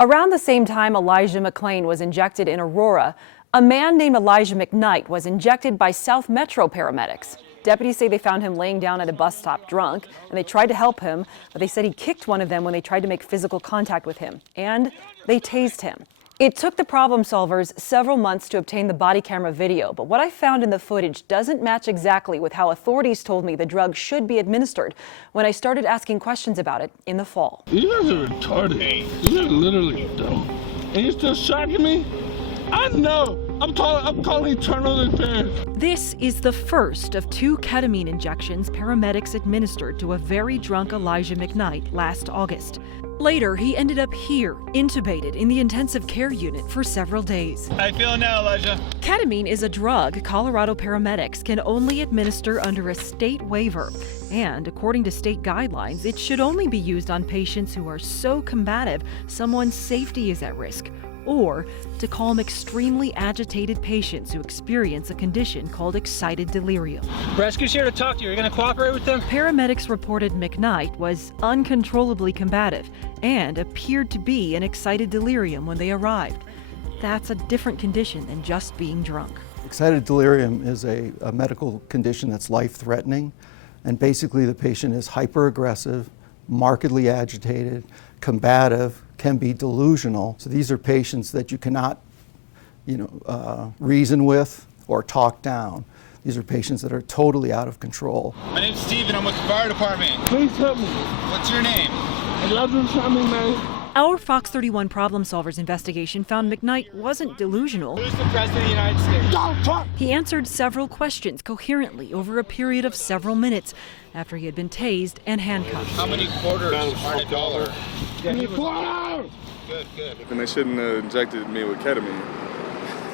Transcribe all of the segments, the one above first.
Around the same time Elijah McClain was injected in Aurora, a man named Elijah McKnight was injected by South Metro paramedics. Deputies say they found him laying down at a bus stop drunk, and they tried to help him, but they said he kicked one of them when they tried to make physical contact with him, and they tased him. It took the problem solvers several months to obtain the body camera video, but what I found in the footage doesn't match exactly with how authorities told me the drug should be administered when I started asking questions about it in the fall. You guys are retarded. You guys are literally dumb. And you're still shocking me? I know. I'm calling eternal repairs. This is the first of 2 ketamine injections paramedics administered to a very drunk Elijah McKnight last August. Later, he ended up here, intubated in the intensive care unit for several days. How you feeling now, Elijah? Ketamine is a drug Colorado paramedics can only administer under a state waiver. And according to state guidelines, it should only be used on patients who are so combative someone's safety is at risk, or to calm extremely agitated patients who experience a condition called excited delirium. Rescue's here to talk to you. Are you going to cooperate with them? Paramedics reported McKnight was uncontrollably combative and appeared to be in excited delirium when they arrived. That's a different condition than just being drunk. Excited delirium is a medical condition that's life-threatening, and basically the patient is hyper-aggressive, markedly agitated, combative, can be delusional. So these are patients that you cannot, reason with or talk down. These are patients that are totally out of control. My name's Steven. I'm with the fire department. Please help me. What's your name? Elijah McClain, man. Our Fox 31 Problem Solvers investigation found McKnight wasn't delusional. Who's the president of the United States? Don't talk. He answered several questions coherently over a period of several minutes after he had been tased and handcuffed. How many quarters are a dollar? Good, good. And they shouldn't have injected me with ketamine.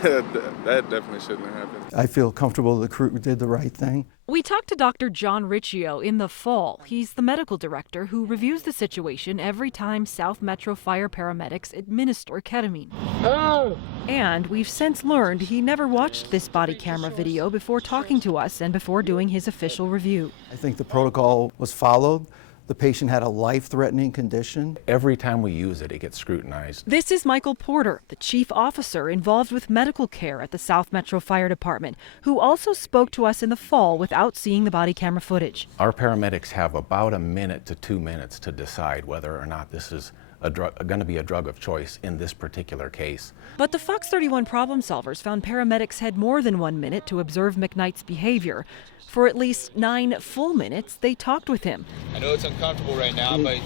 That definitely shouldn't have happened. I feel comfortable the crew did the right thing. We talked to Dr. John Riccio in the fall. He's the medical director who reviews the situation every time South Metro fire paramedics administer ketamine. Oh. And we've since learned he never watched this body camera video before talking to us and before doing his official review. I think the protocol was followed. The patient had a life-threatening condition. Every time we use it, it gets scrutinized. This is Michael Porter, the chief officer involved with medical care at the South Metro Fire Department, who also spoke to us in the fall without seeing the body camera footage. Our paramedics have about a minute to 2 minutes to decide whether or not this is going to be a drug of choice in this particular case. But the Fox 31 problem solvers found paramedics had more than 1 minute to observe McKnight's behavior. For at least 9 full minutes, they talked with him. I know it's uncomfortable right now, but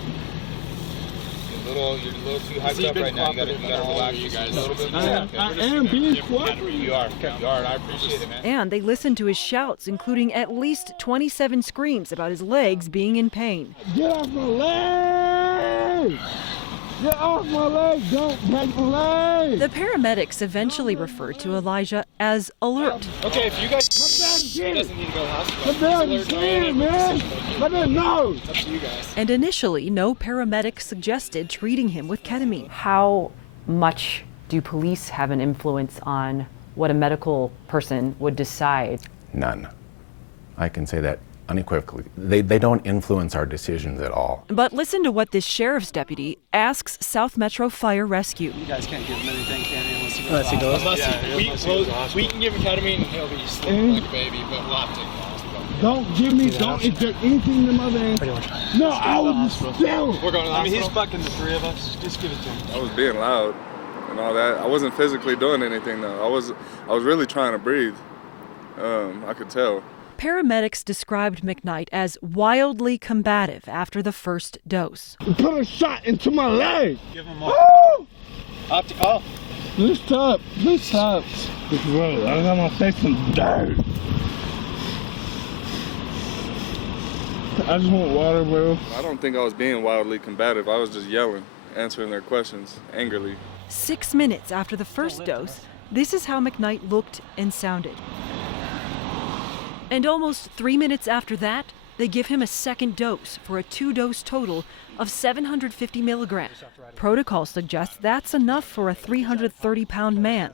you're a little too hyped up right now. You gotta relax you guys a little bit more. I am being cooperative. You are, and I appreciate it, man. And they listened to his shouts, including at least 27 screams about his legs being in pain. Get off my leg! Get off my leg! Don't break my leg! The paramedics eventually referred to Elijah as alert. Okay, if you guys... My doesn't need to go to the hospital. My dad's scared, man! My dad knows! It's up to you guys. And initially, no paramedic suggested treating him with ketamine. How much do police have an influence on what a medical person would decide? None. I can say that unequivocally. They don't influence our decisions at all. But listen to what this sheriff's deputy asks South Metro Fire Rescue. You guys can't give him anything, can you? Unless he goes. We can give him ketamine and he'll be sleeping like a baby, but we'll have to take him to the hospital. Don't inject anything in my man. No, I was still. We're going to the hospital. He's fucking the 3 of us. Just give it to him. I was being loud and all that. I wasn't physically doing anything though. I was really trying to breathe. I could tell. Paramedics described McKnight as wildly combative after the first dose. Put a shot into my leg. Give him more. Oh. This top. Bro, I got my face in dirt. I just want water, bro. I don't think I was being wildly combative. I was just yelling, answering their questions angrily. 6 minutes after the first dose, this is how McKnight looked and sounded. And almost 3 minutes after that, they give him a second dose for a 2-dose total of 750 milligrams. Protocol suggests that's enough for a 330-pound man.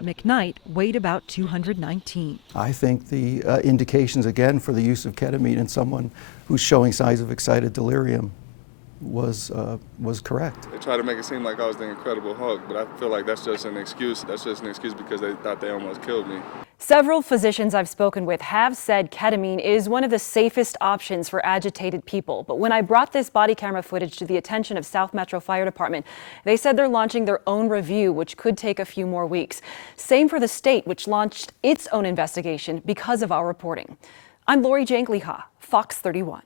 McKnight weighed about 219. I think the indications, again, for the use of ketamine in someone who's showing signs of excited delirium was correct. They try to make it seem like I was the Incredible Hulk, but I feel like that's just an excuse. That's just an excuse because they thought they almost killed me. Several physicians I've spoken with have said ketamine is one of the safest options for agitated people. But when I brought this body camera footage to the attention of South Metro Fire Department, they said they're launching their own review, which could take a few more weeks. Same for the state, which launched its own investigation because of our reporting. I'm Lori Jankliha, Fox 31.